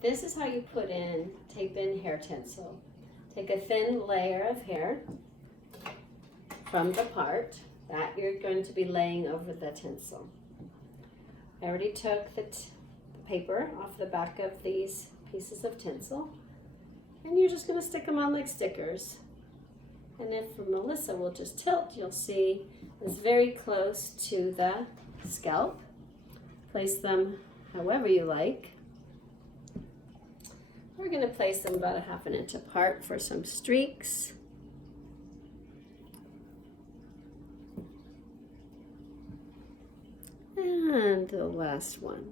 this is how you tape in hair tinsel. Take a thin layer of hair from the part that you're going to be laying over the tinsel. I already took the paper off the back of these pieces of tinsel, and you're just going to stick them on like stickers. And if Melissa will just tilt, you'll see it's very close to the scalp. Place them however you like. We're going to place them about a ½ an inch apart for some streaks. And the last one.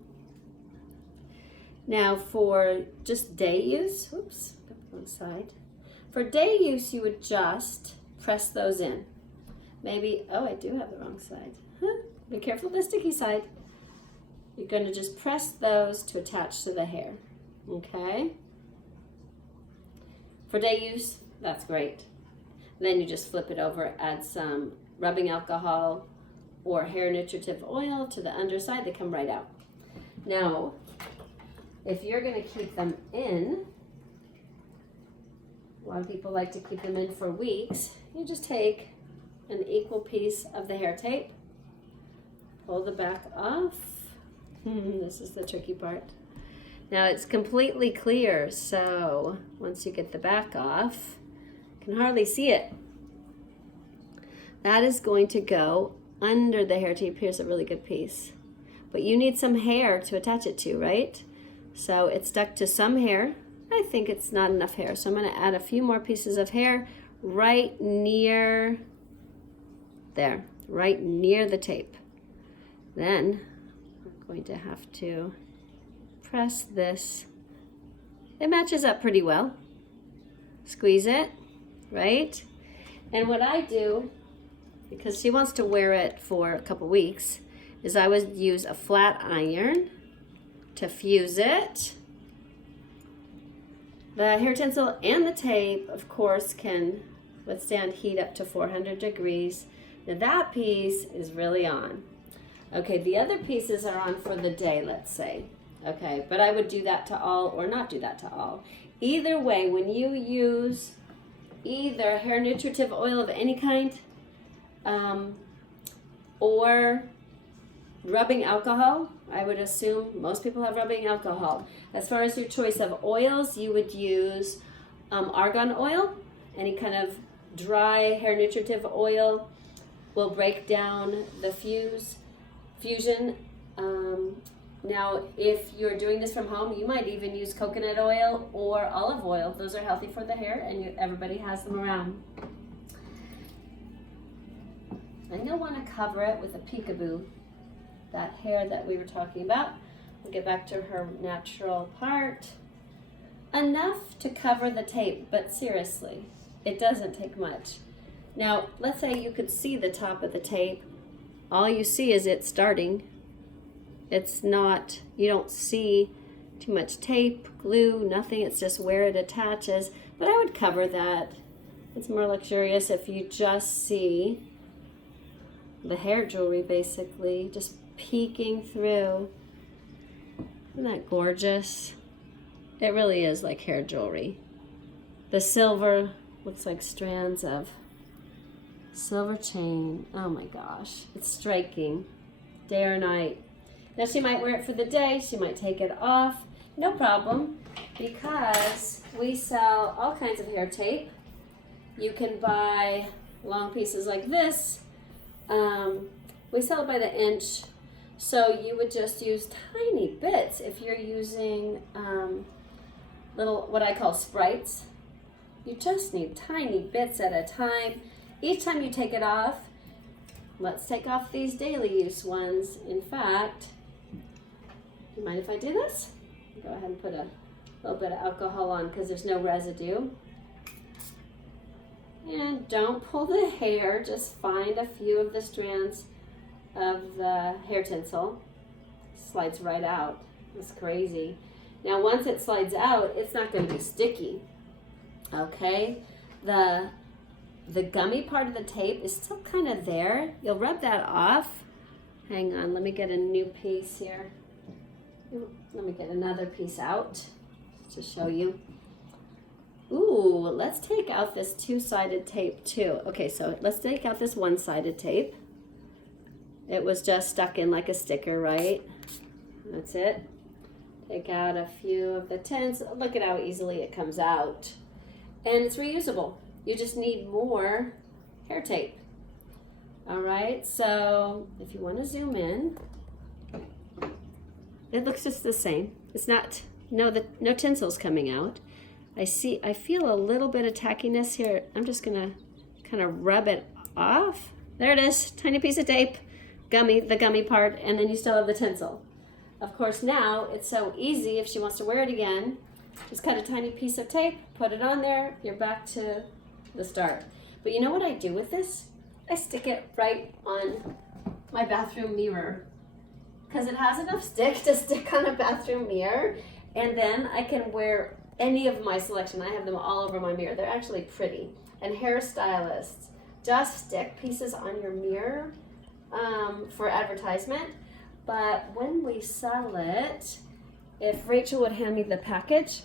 Now for just day use, oops, put one side. For day use, you would just press those in. Maybe, oh, I do have the wrong side. Huh? Be careful of the sticky side. You're going to just press those to attach to the hair, okay? For day use, that's great. Then you just flip it over, add some rubbing alcohol or hair nutritive oil to the underside. They come right out. Now, if you're going to keep them in, a lot of people like to keep them in for weeks. You just take an equal piece of the hair tape, pull the back off. This is the tricky part. Now it's completely clear, so once you get the back off, you can hardly see it. That is going to go under the hair tape. Here's a really good piece. But you need some hair to attach it to, right? So it's stuck to some hair. I think it's not enough hair, so I'm going to add a few more pieces of hair right near there, right near the tape. Then I'm going to have to press this. It matches up pretty well. Squeeze it, right? And what I do, because she wants to wear it for a couple weeks, is I would use a flat iron to fuse it. The hair tinsel and the tape, of course, can withstand heat up to 400 degrees. Now that piece is really on. Okay, the other pieces are on for the day, let's say. Okay, but I would do that to all or not do that to all. Either way, when you use either hair nutritive oil of any kind or rubbing alcohol, I would assume most people have rubbing alcohol. As far as your choice of oils, you would use argan oil. Any kind of dry hair nutritive oil will break down the fusion. Now, if you're doing this from home, you might even use coconut oil or olive oil. Those are healthy for the hair, and everybody has them around. And you'll want to cover it with a peekaboo, that hair that we were talking about. We'll get back to her natural part. Enough to cover the tape, but seriously, it doesn't take much. Now, let's say you could see the top of the tape. All you see is it starting. It's not, you don't see too much tape, glue, nothing. It's just where it attaches. But I would cover that. It's more luxurious if you just see the hair jewelry, basically, just peeking through. Isn't that gorgeous? It really is like hair jewelry. The silver looks like strands of silver chain. Oh my gosh, it's striking, day or night. Now she might wear it for the day, she might take it off, no problem, because we sell all kinds of hair tape. You can buy long pieces like this. We sell it by the inch, so you would just use tiny bits if you're using little, what I call sprites. You just need tiny bits at a time. Each time you take it off, let's take off these daily use ones. In fact, do you mind if I do this? Go ahead and put a little bit of alcohol on because there's no residue. And don't pull the hair, just find a few of the strands of the hair tinsel. Slides right out. It's crazy. Now once it slides out, it's not going to be sticky. Okay? The gummy part of the tape is still kind of there. You'll rub that off. Hang on, let me get a new piece here. Let me get another piece out. to show you. Ooh, let's take out this two-sided tape too. Okay, so let's take out this one-sided tape. It was just stuck in like a sticker, right? That's it. Take out a few of the tinsel. Look at how easily it comes out. And it's reusable. You just need more hair tape. All right, so if you want to zoom in, it looks just the same. It's not, no tinsel's coming out. I feel a little bit of tackiness here. I'm just gonna kind of rub it off. There it is, tiny piece of tape, the gummy part, and then you still have the tinsel. Of course, now it's so easy if she wants to wear it again. Just cut a tiny piece of tape, put it on there, you're back to the start. But you know what I do with this? I stick it right on my bathroom mirror because it has enough stick to stick on a bathroom mirror, and then I can wear any of my selection. I have them all over my mirror. They're actually pretty. And hairstylists just stick pieces on your mirror for advertisement. But when we sell it, if Rachel would hand me the package,